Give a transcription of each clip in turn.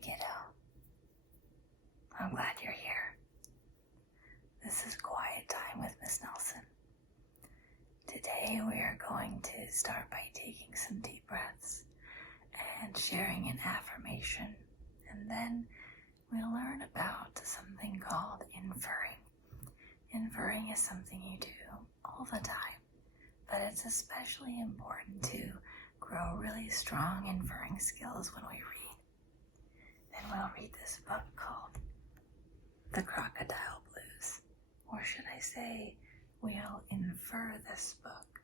Hey kiddo, I'm glad you're here. This is Quiet Time with Miss Nelson. Today we are going to start by taking some deep breaths and sharing an affirmation, and then we'll learn about something called inferring. Inferring is something you do all the time, but it's especially important to grow really strong inferring skills when we read. Then we'll read this book called The Crocodile Blues, or should I say, we'll infer this book.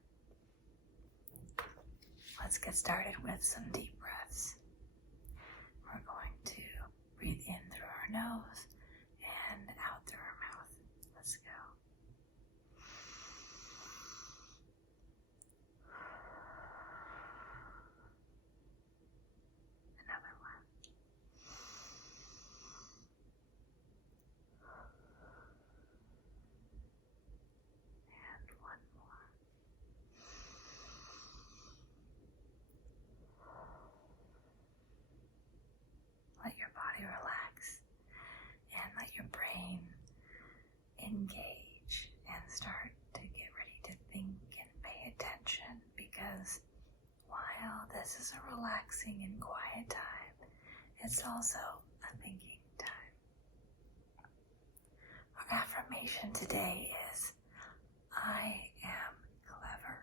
Let's get started with some deep breaths. We're going to breathe in through our nose and out through our mouth. Let's go. Another one. And one more. Let your body relax and let your brain engage and start to get ready to think and pay attention, because while this is a relaxing and quiet time, it's also a thinking time. Our affirmation today is, I am clever.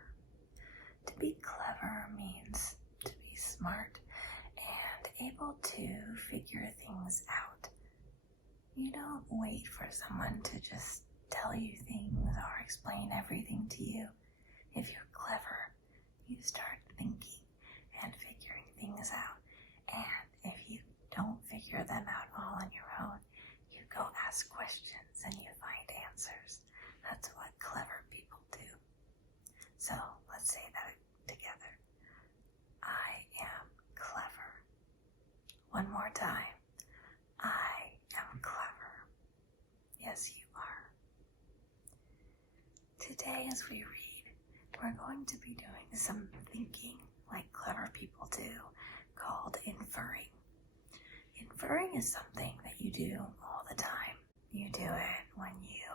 To be clever means to be smart and able to figure things out. You don't wait for someone to just tell you things or explain everything to you. If you're clever, you start thinking and figuring things out. And if you don't figure them out all on your own, you go ask questions and you find answers. That's what clever people do. So let's say that together. I am clever. One more time. I am clever. Yes, you are. Today as we read, we're going to be doing some thinking like clever people do, called inferring. Inferring is something that you do all the time. You do it when you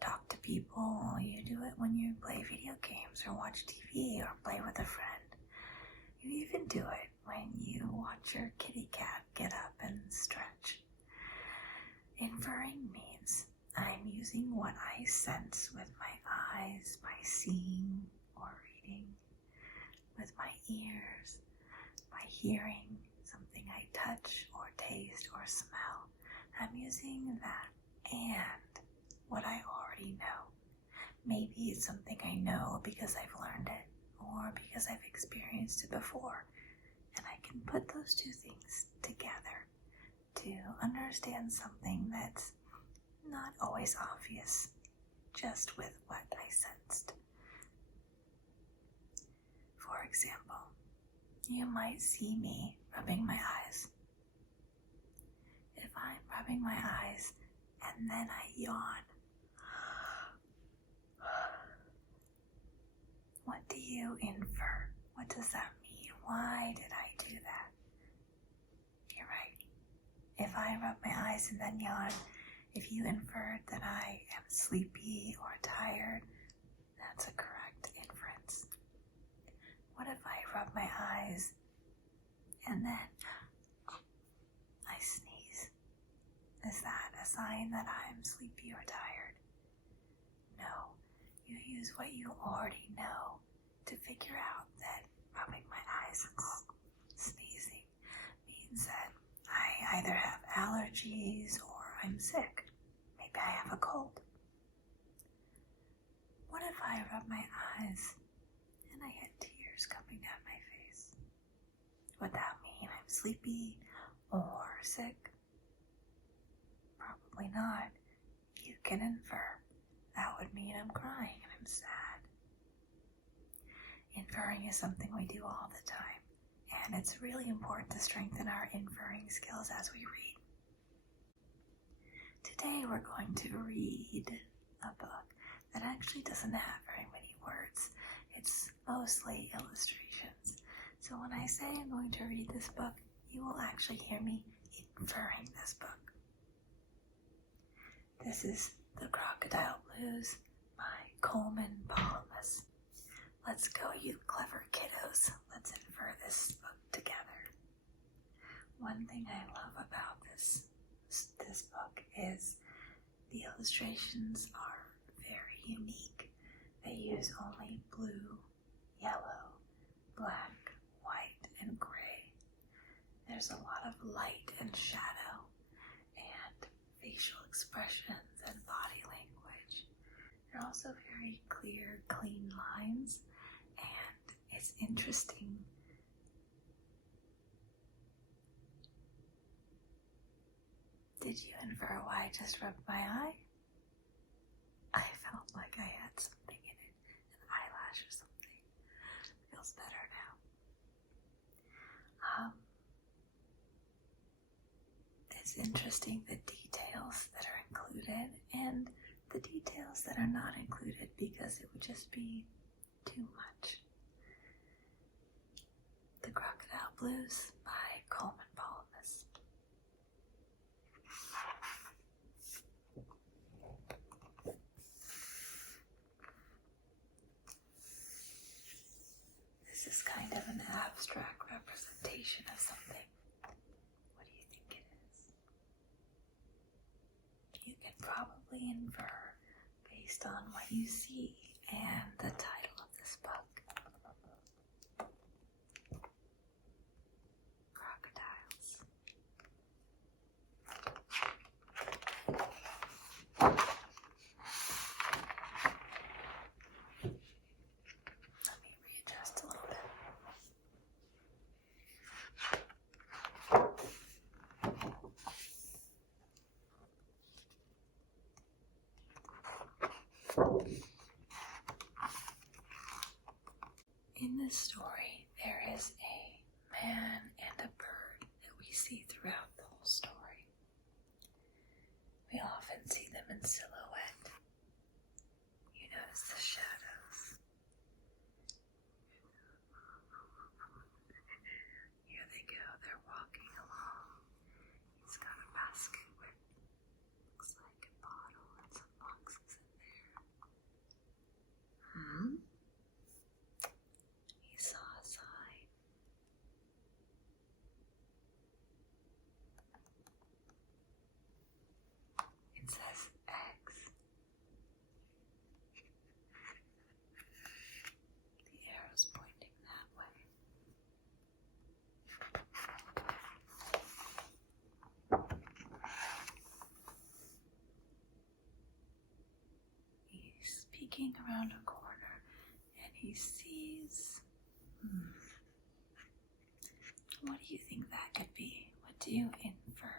talk to people, you do it when you play video games or watch TV or play with a friend. You even do it when you watch your kitty cat get up and stretch. Inferring means I'm using what I sense with my eyes by seeing or reading, with my ears by hearing something I touch or taste or smell. I'm using that and what I already know. Maybe it's something I know because I've learned it or because I've experienced it before. And I can put those two things together to understand something that's not always obvious, just with what I sensed. For example, you might see me rubbing my eyes. If I'm rubbing my eyes and then I yawn, what do you infer? What does that mean? Why did I do that? You're right. If I rub my eyes and then yawn, if you inferred that I am sleepy or tired, that's a correct inference. What if I rub my eyes and then I sneeze? Is that a sign that I'm sleepy or tired? No, you use what you already know to figure out that rubbing my eyes and sneezing means that I either have allergies or I'm sick. Maybe I have a cold. What if I rub my eyes and I get tears coming down my face? Would that mean I'm sleepy or sick? Probably not. You can infer. That would mean I'm crying and I'm sad. Inferring is something we do all the time, and it's really important to strengthen our inferring skills as we read. Today we're going to read a book that actually doesn't have very many words. It's mostly illustrations. So when I say I'm going to read this book, you will actually hear me inferring this book. This is The Crocodile Blues by Coleman Paulus. Let's go, you clever kiddos. Let's infer this book together. One thing I love about this book is the illustrations are very unique. They use only blue, yellow, black, white, and gray. There's a lot of light and shadow and facial expressions and body language. They're also very clear, clean lines, and it's interesting. Did you infer why I just rubbed my eye? I felt like I had something in it, an eyelash or something. Feels better now. It's interesting the details that are included and the details that are not included because it would just be too much. The Crocodile Blues by Coleman Paulus. This is kind of an abstract representation of something. What do you think it is? You can probably infer based on what you see and the title of this book. Crocodiles. Let me readjust a little bit. In this story, there is a man and a bird that we see throughout the whole story. We often see them in silhouette. You notice the shadows. Here they go, they're walking along. He's got a basket with, looks like a bottle and some boxes in there. He saw a sign. It says eggs. The arrow's pointing that way. He's peeking around a corner and he sees. What do you think that could be? What do you infer?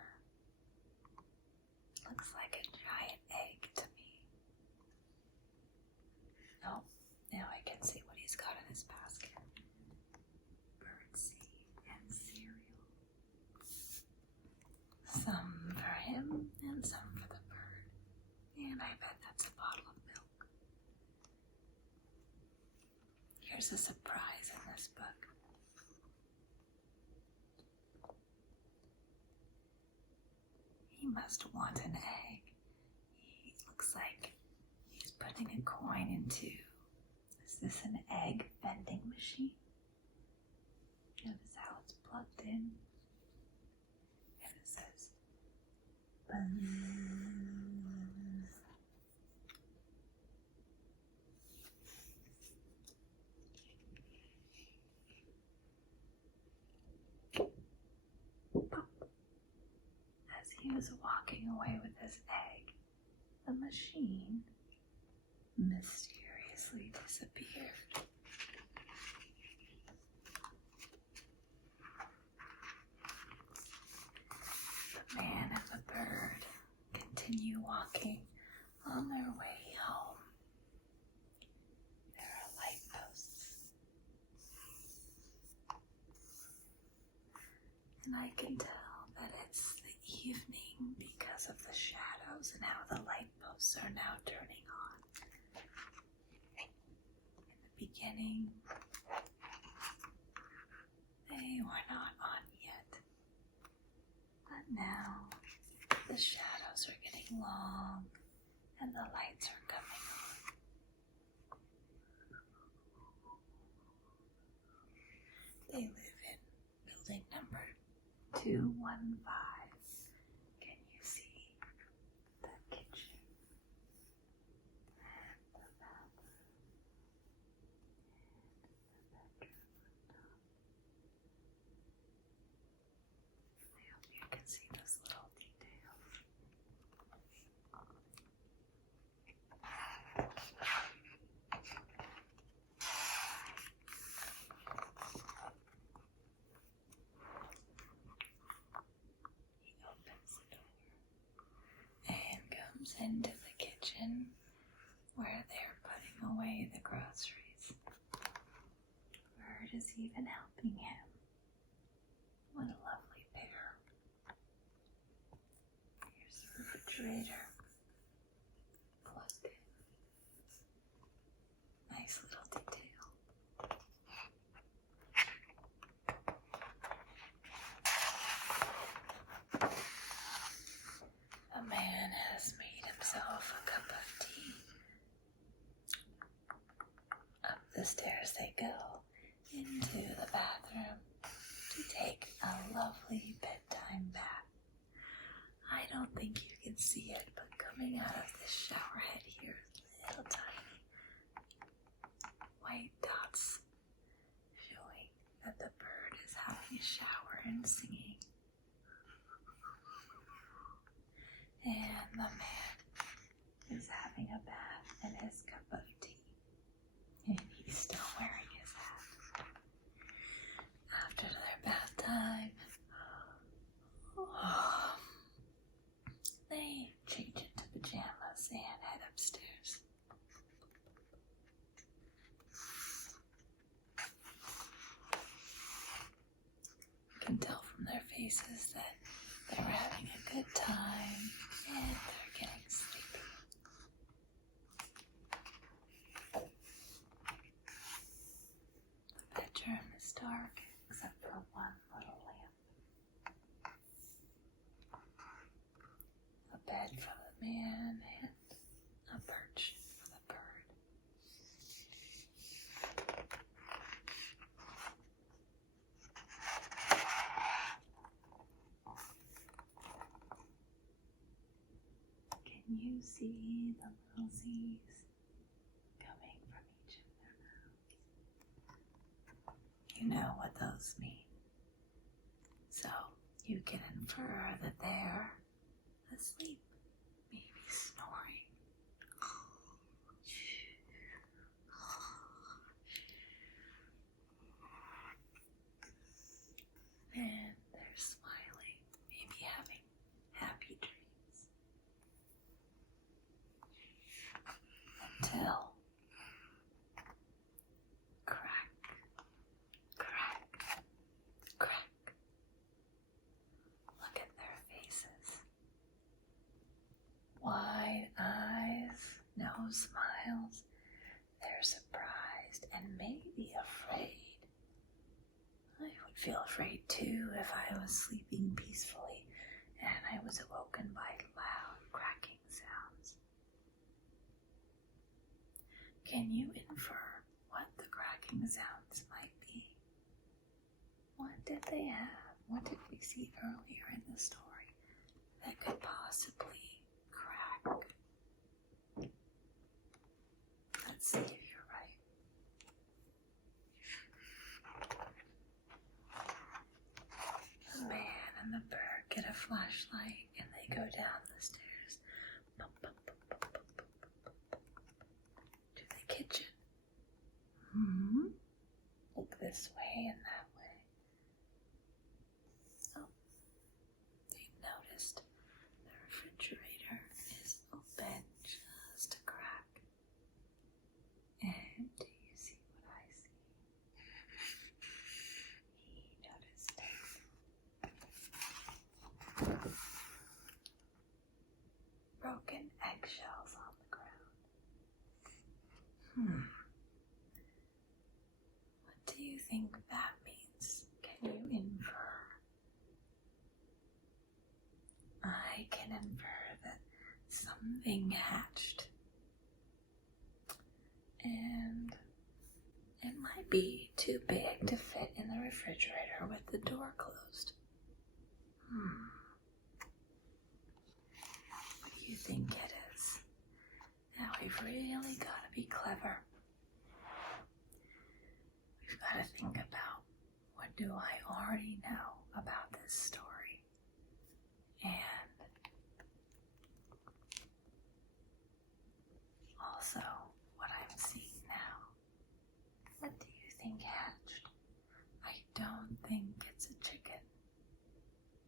Looks like a giant egg to me. Oh, now I can see what he's got in his basket. Birdseed and cereal. Some for him and some for the bird. And I bet that's a bottle of milk. Here's a surprise in this book. He must want an egg. He looks like he's putting a coin into, is this an egg vending machine? Notice how it's plugged in. And it says, buzz. As he was walking away with his egg, the machine mysteriously disappeared. The man and the bird continue walking on their way home. There are light posts. And I can tell that it's the evening because of the shadows and how the light posts are now turning on. In the beginning, they were not on yet. But shadows are getting long and the lights are coming on. They live in building number 215. Can you see the kitchen and the bathroom and the bedroom on top? I hope you can see those little details. He opens the door and comes into the kitchen where they're putting away the groceries. Bird is even helping him. What a lovely pair. Here's the refrigerator. Plugged in. Nice little detail. The man has made himself a cup of tea. Up the stairs they go into the bathroom to take a lovely bedtime bath. I don't think you can see it, but coming out of this shower head here, little tiny white dots showing that the bird is having a shower and singing. And the man is having a bath in his cup of tea. And he's still wearing his hat. After their bath time, they change into pajamas and head upstairs. You can tell from their faces that they're having a good time and they're getting sleepy. The bedroom is dark except for one little lamp. A bed for the man and a perch for the bird. Can you see the little Z's coming from each of their mouths? You know what those mean. So you can infer that they're asleep, maybe snoring. And they're smiling, maybe having happy dreams. Until crack, crack, crack. Look at their faces. Wide eyes, no smiles. They're surprised and maybe afraid. I would feel afraid too if I was sleeping peacefully and I was awoken by loud cracking sounds. Can you infer what the cracking sounds might be? What did they have? What did we see earlier in the story that could possibly crack? Let's see if you're right. The man and the bird get a flashlight and they go down the stairs to the kitchen. Look this way and that way. Oh, they've noticed the refrigerator is open just a crack. And do you see what I see? He noticed it. Broken eggshells on the ground. What do you think that means? Can you infer? I I can infer that something hatched. And it might be too big to fit in the refrigerator with the door closed. What do you think it is? Now we've really got to be clever. We've got to think about, what do I already know about this story? And also what I'm seeing now. What do you think hatched? I don't think it's a chicken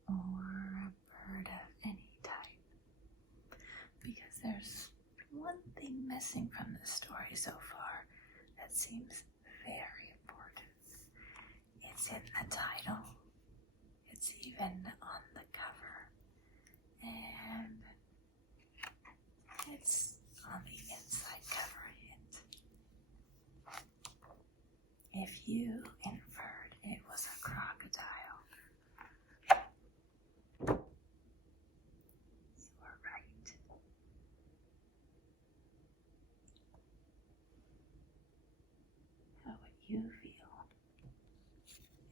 or a bird of any type, because there's one thing missing from the story so far that seems very important. It's in the title. It's even on the cover. And it's on the inside cover hint. If you inferred it was a crocodile, you were right. How would you feel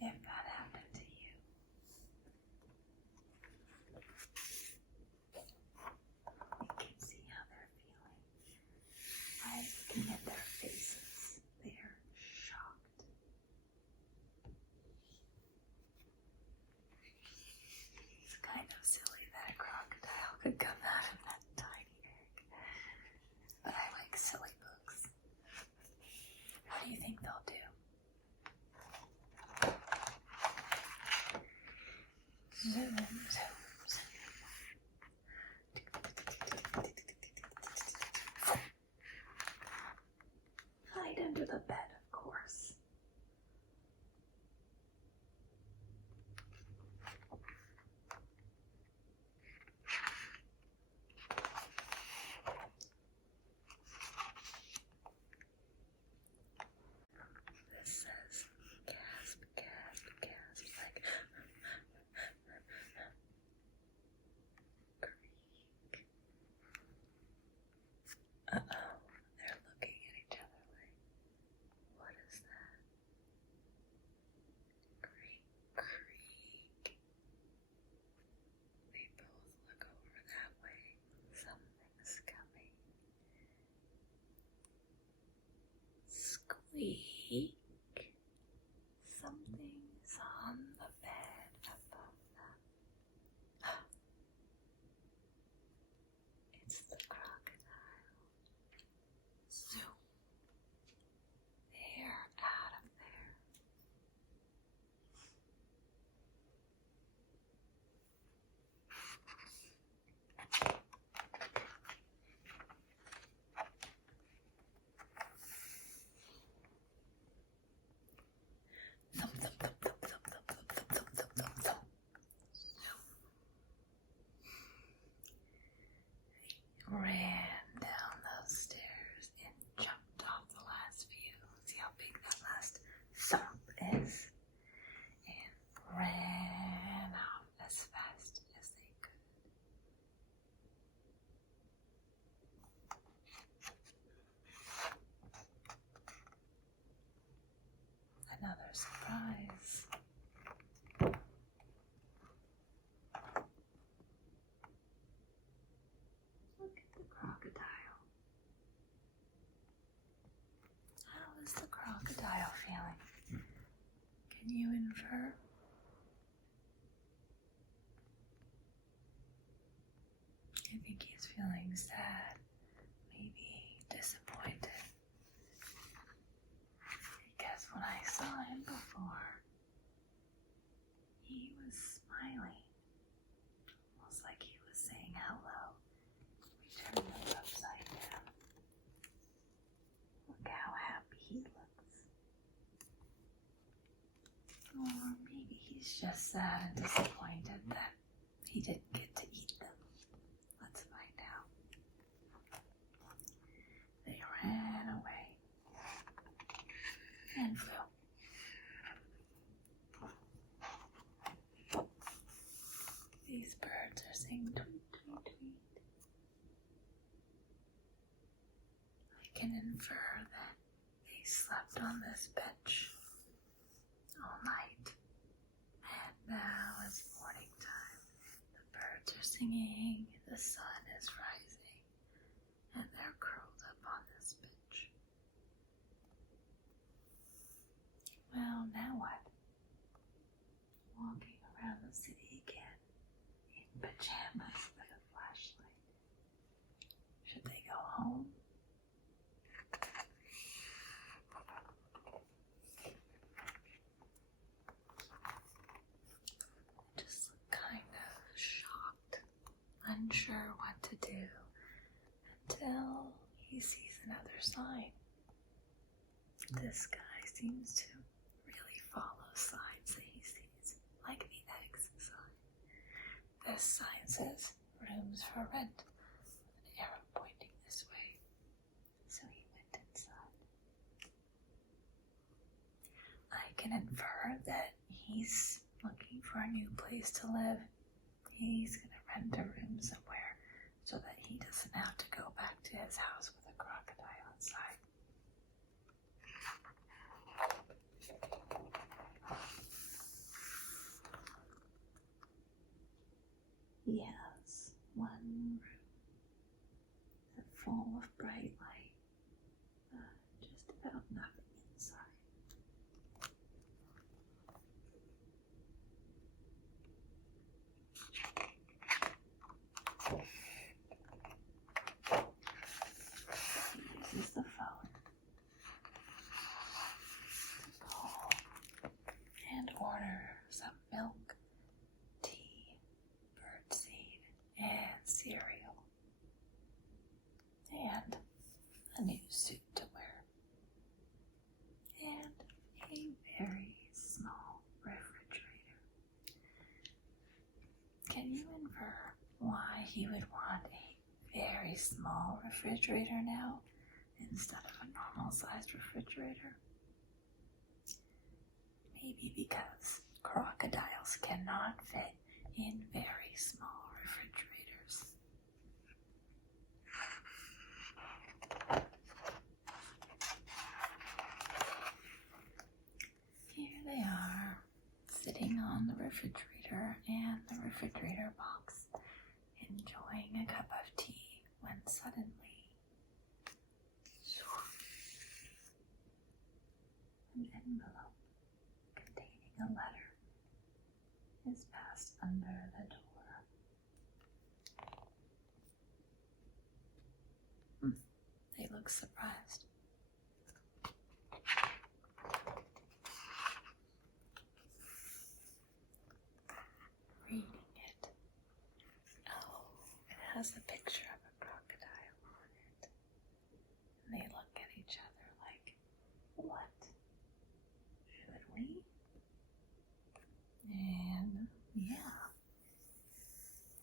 if that happened to you? You can see how they're feeling by looking at their faces. They're shocked. It's kind of silly that a crocodile could come out of that tiny egg. But I like silly books. How do you think they'll do? Zoom, zoom, zoom. Hide under the bed, of course. This says gasp, gasp, gasp, like creak. Uh-oh, they're looking at each other like, what is that? Creak, creak. They both look over that way. Something's coming. Squeak. Something's on the bed above them. It's the crocodile. Zoom. They're out of there. Thump, thump, thump, thump, thump, thump, thump, thump, thump, thump, thump, thump. They ran down those stairs and jumped off the last few. See how big that last thump is? And ran out as fast as they could. Another surprise. Look at the crocodile. How is the crocodile feeling? Can you infer? I think he's feeling sad, maybe disappointed. Because when I saw him before, he was smiling, almost like he was saying hello. We turn him upside down. Look how happy he looks. Or maybe he's just sad and disappointed that he didn't get to eat them. Let's find out. They ran away and flew. These birds birds are saying tweet, tweet, tweet. I can infer that they slept on this bench all night, and now it's morning time. The birds are singing, the sun is rising, and they're curled up on this bench. Well, now what? Walking around the city again in pajamas with a flashlight. Should they go home? Just look kind of shocked, unsure what to do, until he sees another sign. This guy seems to really follow signs that he sees, like the eggs sign. This sign says, rooms for rent, with an arrow pointing this way. So he went inside. I can infer that he's looking for a new place to live. He's going to rent a room somewhere so that he doesn't have to go back to his house with a crocodile inside. He has one room full of bright light, just about nothing inside. He uses the phone to call and order some milk, tea, birdseed, and cereal, and a new suit to wear, and a very small refrigerator. Can you infer why he would want a very small refrigerator now instead of a normal-sized refrigerator? Maybe because crocodiles cannot fit in very small refrigerators. Here they are, sitting on the refrigerator and the refrigerator box, enjoying a cup of tea, when suddenly an envelope containing a letter is passed under the door. They look surprised. Reading it. Oh, it has a picture of a crocodile on it. And they look at each other like, what? Should we? And yeah,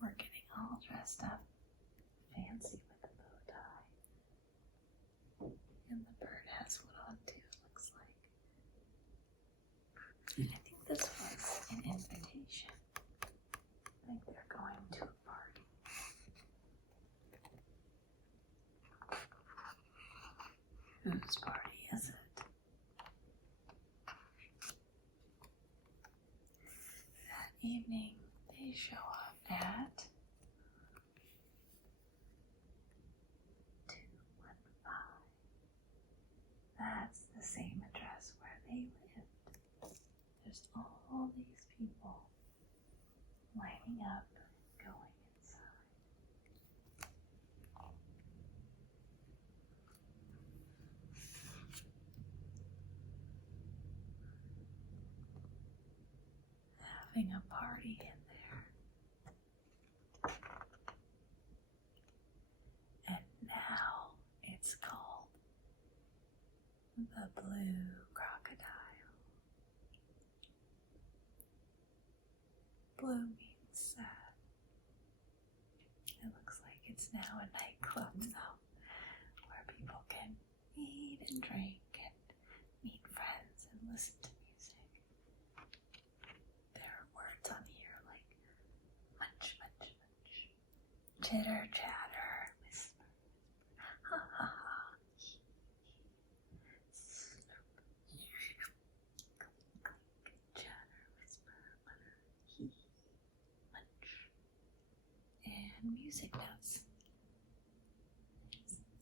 we're getting all dressed up, fancy with a bow tie. And the bird has one on too, looks like. And I think this was an invitation. I think they're going to a party. Whose party is it? That evening, they show up at 215. That's the same address where they lived. There's all these people lining up, going inside. Having a party in there. And now it's called the Blue Crocodile. Blue means sad. It looks like it's now a nightclub though, where people can eat and drink and meet friends and listen to music. There are words on here like munch, munch, chitter chatter, whisper, ha ha ha, slurp, clink, chatter, whisper, mutter, hee, munch, and music notes.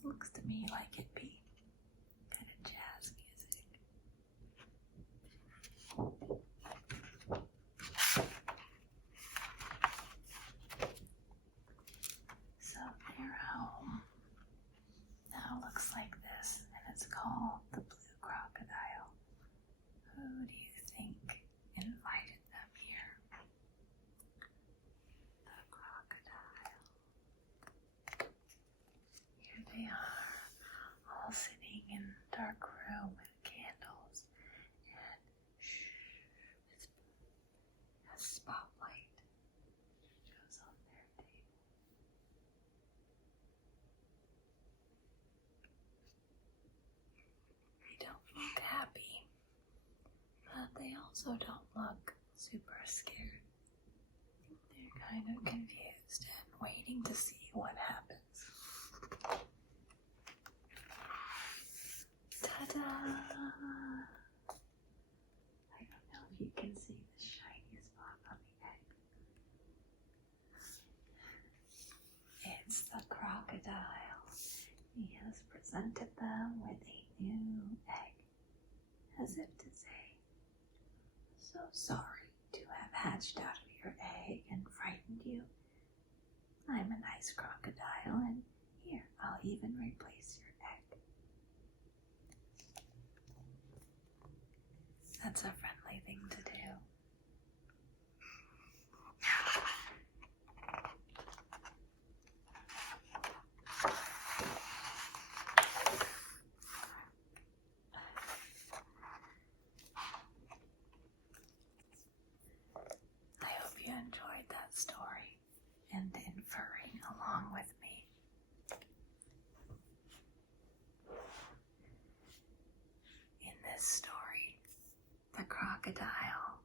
Looks to me like it'd be kind of jazz music. So their home now looks like this, and it's called the Blue Crocodile. Who do you think invited them here? The crocodile. Here they are, all sitting in a dark room with candles and a spotlight goes on their table. They don't look happy, but they also don't look super scared. I think they're kind of confused and waiting to see what happens. Ta-da! I don't know if you can see the shiny spot on the egg. It's the crocodile. He has presented them with a new egg, as if to say, "So sorry to have hatched out of your egg and frightened you. I'm a nice crocodile, and here, I'll even replace your egg." That's a friendly thing to do. I hope you enjoyed that story and inferring along with me. In this story, the crocodile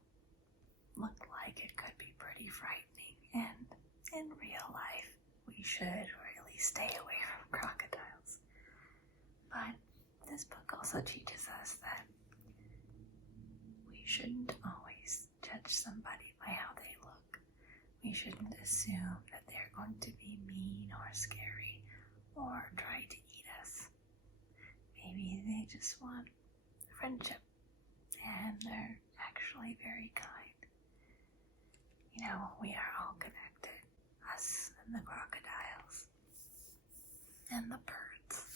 looked like it could be pretty frightening, and in real life, we should really stay away from crocodiles. But this book also teaches us that we shouldn't always judge somebody by how they look. We shouldn't assume that they're going to be mean or scary or try to eat us. Maybe they just want friendship, and they're actually very kind. You know, we are all connected, us and the crocodiles and the birds.